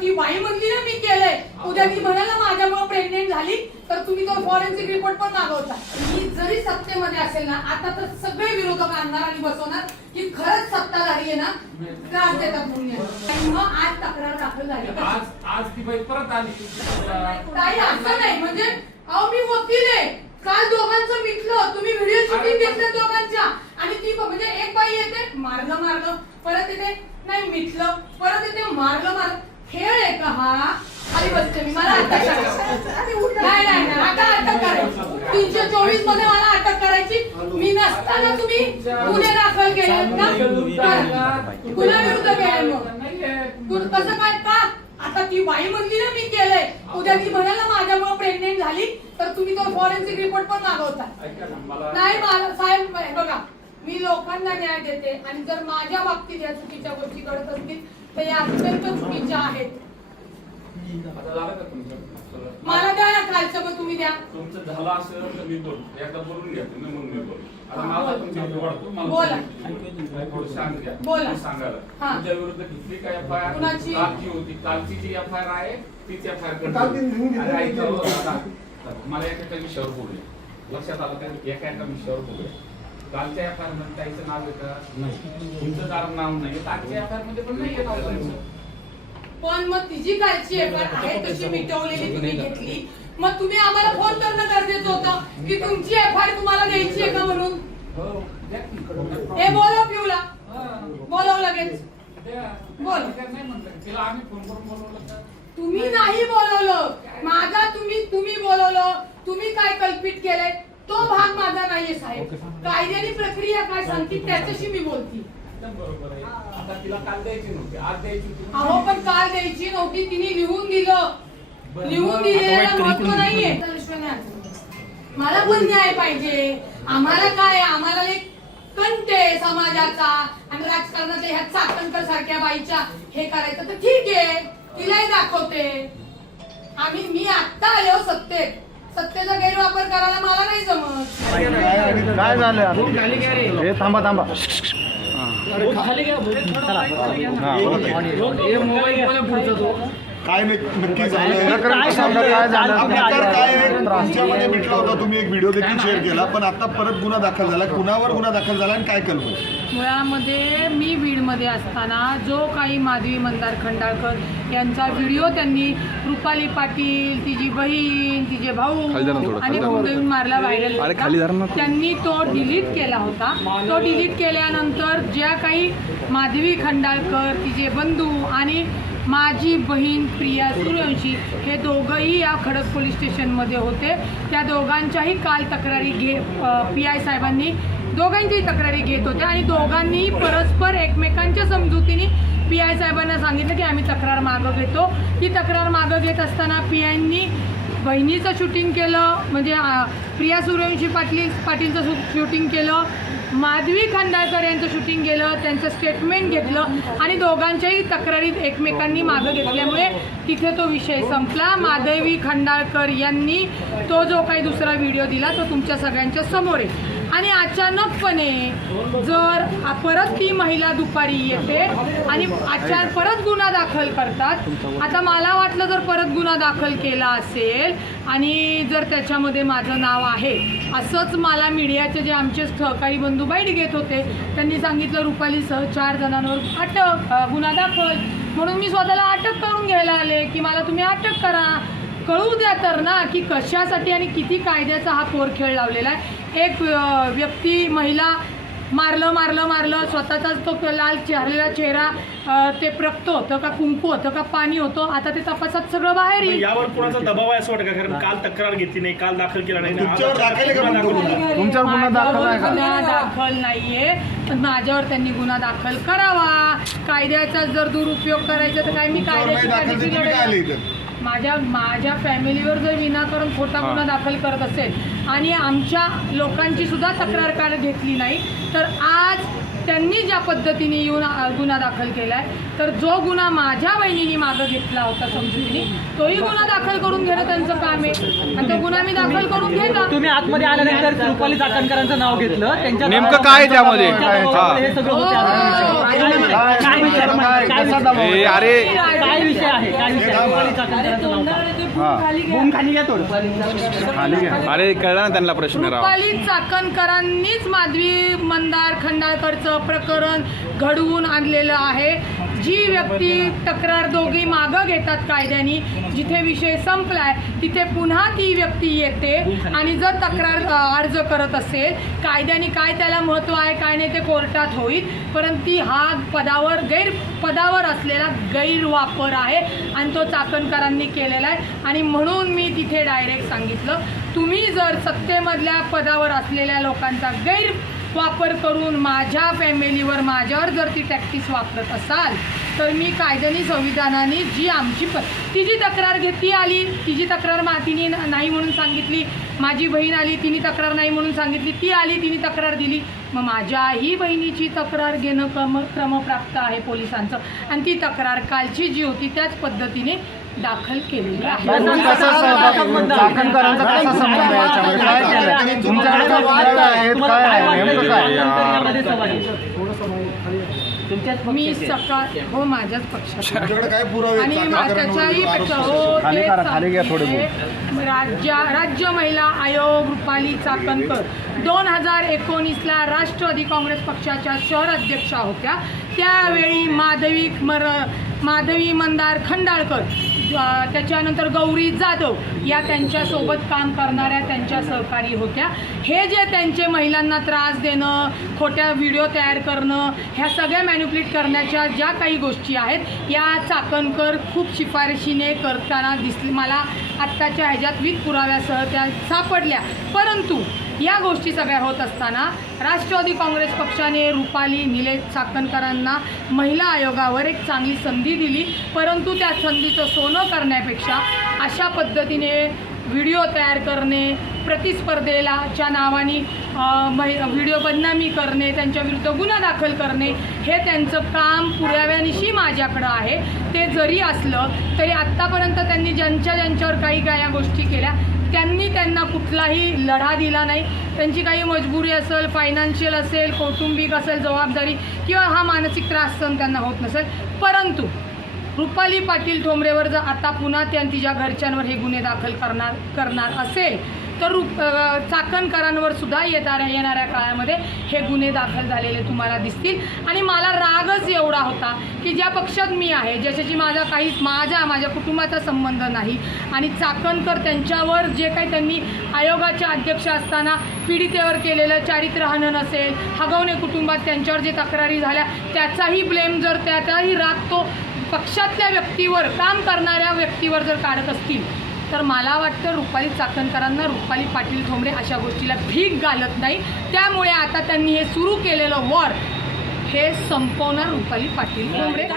ती बाई म्हणली ना मी केलंय. उद्या ती म्हणाला माझ्यामुळे प्रेग्नेंट झाली तर तुम्ही तो फॉरेन्सिक रिपोर्ट पण मागवता. मी जरी सत्तेमध्ये असेल ना आता तर सगळे विरोधक आणणार आणि बसवणार. की खरंच सत्ताधारी आहे ना त्रास देतात म्हणून मग आज तक्रार दाखल झाली. आज आज ती बाई परत आली. ताई असं नाही. म्हणजे अहो मी वकील आहे. काल दोघांचं मिटलं. तुम्ही व्हिडिओ शूटिंग घेतलं दोघांच्या. आणि ती म्हणजे एक बाई येते मारलं मारलं. परत येते नाही मिटलं. परत येते मारलं मारलं. खेळ आहे का हा? खाली बसते मी मला अटक करायची. नाही नाही नाही आता अटक करायची. तीनशे चोवीसमध्ये मला अटक करायची. मी नसताना तुम्ही गुन्हे दाखल केले ना गुन्हा विरुद्ध केले मग तू कसं काय का? आता ती बाई म्हणली ना मी केलंय. उद्या ती म्हणाला माझ्यामुळे प्रेग्नेंट झाली तर तुम्ही तो फॉरेन्सिक रिपोर्ट पण मागवता. नाही मला साहेब बघा. मी लोकांना न्याय देते आणि जर माझ्या बाबतीत या चुकीच्या गोष्टी घडत असतील तर या अत्यंत चुकीच्या आहेत? मला द्या ना खालचं मग तुम्ही द्या. तुमचं झालं असेल तर मी बोलतो एकदा बोलून घ्या तुम्ही म्हणून मी बोलतो आता माझा तुमच्या हाती वाढतो. मला बोला. सांगायला. तुमच्या विरुद्ध घेतली काय एफ आय आर? कुणाची? कालची होती. कालची जी एफ आय आर आहे तीच एफ आय आर. मला एका विषयावर बोलले लक्षात आलं का? एका एका विषयावर बोलले कालच्या एफ आरमध्ये ताईचं नाव येतं. नाही. तुमचं नाव नाही. आजच्या एफ आरमध्ये पण नाही येत पण मग तिची कालची एफ आहे तशी मिटवलेली तुम्ही घेतली. मग तुम्ही आम्हाला फोन करणं गरजेचं होतं की तुमची एफ आय तुम्हाला द्यायची आहे का म्हणून? हो. हे बोलव पिऊला. हा. बोलव लगेच. बोल. तिला आम्ही फोन करून बोलवलं तुम्ही नाही बोलवलं. माझा तुम्ही तुम्ही बोलवलं. तुम्ही काय कल्पित केलंय? नाहीये साहेब. कायद्याने प्रक्रिया काय सांगते त्याच्याशी मी बोलती. एकदम बरोबर आहे. आता तिला काल द्यायची नव्हती आज द्यायची होती. अहो पण काल द्यायची नव्हती तिने लिहून दिलं. लिहून दिलेला महत्त्व नाहीये. मला पण न्याय पाहिजे. आम्हाला काय आम्हाला एक कंट आहे समाजाचा आणि राजकारणाच्या ह्या चाकणकर सारख्या बाईच्या हे करायचं. तर ठीक आहे तिलाही दाखवते. आम्ही मी आत्ता आले सत्तेत. सत्तेचा गैरवापर करायला मला नाही जमत. काय झालं? हे थांबा थांबा. काय नक्की नक्की झालं? प्रकरण सांगा काय झालं? हा प्रकार काय आहे? तुमच्यामध्ये मिटला होता तुम्ही एक व्हिडिओ देखील शेअर केला पण आता परत गुन्हा दाखल झाला. कुणावर गुन्हा दाखल झाला आणि काय कल्पना मुळामध्ये मी बीडमध्ये असताना जो काही माधवी मंदार खंडाळकर यांचा व्हिडिओ त्यांनी रुपाली पाटील तिची बहीण तिचे भाऊ आणि देऊन मारला व्हायरल त्यांनी तो डिलीट केला होता. तो डिलीट केल्यानंतर ज्या काही माधवी खंडाळकर तिचे बंधू आणि माझी बहीण प्रिया सूर्यवंशी हे दोघंही या खडक पोलीस स्टेशनमध्ये होते. त्या दोघांच्याही काल तक्रारी घे पी आय साहेबांनी दोघांच्याही तक्रारी घेत होत्या आणि दोघांनी परस्पर एकमेकांच्या समजुतीने पी आय साहेबांना सांगितलं की आम्ही तक्रार मागं घेतो. ती तक्रार मागं घेत असताना पी आयनी बहिणीचं शूटिंग केलं म्हणजे प्रिया सूर्यवंशी पाटील पाटीलचं शू- शूटिंग केलं माधवी खंडाळकर यांचं शूटिंग केलं त्यांचं स्टेटमेंट घेतलं आणि दोघांच्याही तक्रारीत एकमेकांनी मागं घेतल्यामुळे तिथे तो विषय संपला. माधवी खंडाळकर यांनी तो जो काही दुसरा व्हिडिओ दिला तो तुमच्या सगळ्यांच्या समोर आहे. आणि अचानकपणे जर परत ती महिला दुपारी येते आणि अचानक परत गुन्हा दाखल करतात. आता मला वाटलं जर परत गुन्हा दाखल केला असेल आणि जर त्याच्यामध्ये माझं नाव आहे असंच मला मीडियाचे जे आमचे सहकारी बंधू बाईट घेत होते त्यांनी सांगितलं रुपालीसह चार जणांवर अटक गुन्हा दाखल. म्हणून मी स्वतःला अटक करून घ्यायला आले की मला तुम्ही अटक करा. कळू द्या तर ना की कशासाठी आणि किती कायद्याचा हा पोरखेळ लावलेला आहे. एक व्यक्ती महिला मारलं मारलं मारलं स्वतःचाच तो लाल चेहरलेला चेहरा ते प्रक्त होतं का कुंकू होतं का पाणी होतं आता ते तपासात सगळं बाहेर येईल यावर कोणाचा दबाव आहे असं वाटतं का कारण काल तक्रार घेतली नाही काल दाखल केला नाही तुमच्यावर दाखल आहे का गुन्हा दाखल गुन्हा? होता. तुमच्यावर गुन्हा दाखल आहे का? गुन्हा दाखल नाहीये पण माझ्यावर त्यांनी गुन्हा दाखल करावा कायद्याचा जर दुरुपयोग करायचा तर काय मी तुमच्यावर नाही कायद्याची दाखल तर कायद्याची तुम्ही काय आले लढाई इथं माझ्या माझ्या फॅमिलीवर जर विनाकारण खोटा गुन्हा दाखल करत असेल आणि आमच्या लोकांची सुद्धा तक्रार काढ घेतली नाही तर आज त्यांनी ज्या पद्धतीने येऊन गुन्हा दाखल केलाय तर जो गुन्हा माझ्या बहिणीने मागं घेतला होता समजुतीने तोही गुन्हा दाखल करून घेणं त्यांचं काम आहे. आणि तो गुन्हा मी दाखल करून घेणार तुम्ही आतमध्ये आल्यानंतर रुपाली चाकणकरांचं नाव घेतलं त्यांच्या नेमकं काय आहे त्यामध्ये? हे सगळं होते आहे? अरे काय विषय आहे? काय विषय आहे? रुपाली चाकणकरांचं नाव का? बूम खाली घ्या थोडं खाली घ्या. अरे कळलं ना त्यांना प्रश्न राव. रुपाली चाकणकरांनीच माधवी मंदार खंडाळकरचं प्रकरण घडवून आणलेलं आहे. जी व्यक्ती तक्रार दोघी मागं घेतात कायद्याने जिथे विषय संपलाय तिथे पुन्हा ती व्यक्ती येते आणि जर तक्रार अर्ज करत असेल कायद्याने काय त्याला महत्त्व आहे काय नाही ते कोर्टात होईल. परंतु ती हा पदावर गैर पदावर असलेला गैरवापर आहे आणि तो चाकणकरांनी केलेला आहे. आणि म्हणून मी तिथे डायरेक्ट सांगितलं तुम्ही जर सत्तेमधल्या पदावर असलेल्या लोकांचा गैर वापर करून माझ्या फॅमिलीवर माझ्यावर जर ती टॅक्टिस वापरत असाल तर मी कायद्याने संविधानाने जी आमची प तिची तक्रार घेत ती आली तिची तक्रार मा तिने नाही म्हणून सांगितली माझी बहीण आली तिने तक्रार नाही म्हणून सांगितली ती आली तिने तक्रार दिली मग माझ्याही बहिणीची तक्रार घेणं क्रम क्रमप्राप्त आहे पोलिसांचं. आणि ती तक्रार कालची जी होती त्याच पद्धतीने दाखल केलेली आहे केलं मी. सकाळ हो माझ्याच पक्षात? आणि त्याच्याही पेक्षा. हो. राज्य राज्य महिला आयोग रुपाली चाकणकर दोन हजार एकोणीसला राष्ट्रवादी काँग्रेस पक्षाच्या शहर अध्यक्षा होत्या. त्यावेळी माधवी मर माधवी मंदार खंडाळकर. त्याच्यानंतर गौरी जाधव या त्यांच्यासोबत काम करणाऱ्या त्यांच्या सहकारी होत्या. हे जे त्यांचे महिलांना त्रास देणं खोट्या व्हिडिओ तयार करणं ह्या सगळ्या मॅन्युप्लेट करण्याच्या ज्या काही गोष्टी आहेत या चाकणकर खूप शिफारशीने करताना दिसली. मला आत्ताच्या ह्याच्यात वीज पुराव्यासह त्या सापडल्या. परंतु या गोष्टी सगळ्या होत असताना राष्ट्रवादी काँग्रेस पक्षाने रुपाली निलेश चाकणकरांना महिला आयोगावर एक चांगली संधी दिली. परंतु त्या संधीचं सोनं करण्यापेक्षा अशा पद्धतीने व्हिडिओ तयार करणे प्रतिस्पर्धेला च्या नावाने मै महि व्हिडिओ बदनामी करणे त्यांच्याविरुद्ध गुन्हा दाखल करणे हे त्यांचं काम पुराव्यानिशी माझ्याकडं आहे. ते जरी असलं तरी आत्तापर्यंत त्यांनी ज्यांच्या ज्यांच्यावर काही काय या गोष्टी केल्या त्यांनी त्यांना कुठलाही लढा दिला नाही. त्यांची काही मजबुरी असेल फायनान्शियल असेल कौटुंबिक असेल जबाबदारी किंवा हा मानसिक त्रास सहन त्यांना होत नसेल. परंतु रुपाली पाटील ठोंबरेवर जर आता पुन्हा त्या तिच्या घरच्यांवर हे गुन्हे दाखल करणार करणार असेल तर रुप चाकणकरांवर सुद्धा येणाऱ्या येणाऱ्या काळामध्ये हे गुन्हे दाखल झालेले तुम्हाला दिसतील. आणि मला रागच एवढा होता की ज्या पक्षात मी आहे ज्याच्याशी माझा काहीच माझ्या माझ्या कुटुंबाचा संबंध नाही आणि चाकणकर त्यांच्यावर जे काही त्यांनी आयोगाचे अध्यक्ष असताना पीडितेवर केलेलं चारित्र्यहनन असेल हगवणे कुटुंबात त्यांच्यावर जे तक्रारी झाल्या त्याचाही ब्लेम जर त्याचाही राग तो पक्षातल्या व्यक्तीवर काम करणाऱ्या व्यक्तीवर जर काढत असतील तर मला वाटतं रुपाली चाकणकरांना रुपाली पाटील ठोंबरे अशा गोष्टीला भीक घालत नाही. त्यामुळे आता त्यांनी हे सुरू केलेलं वॉर हे संपवणार रुपाली पाटील ठोंबरे.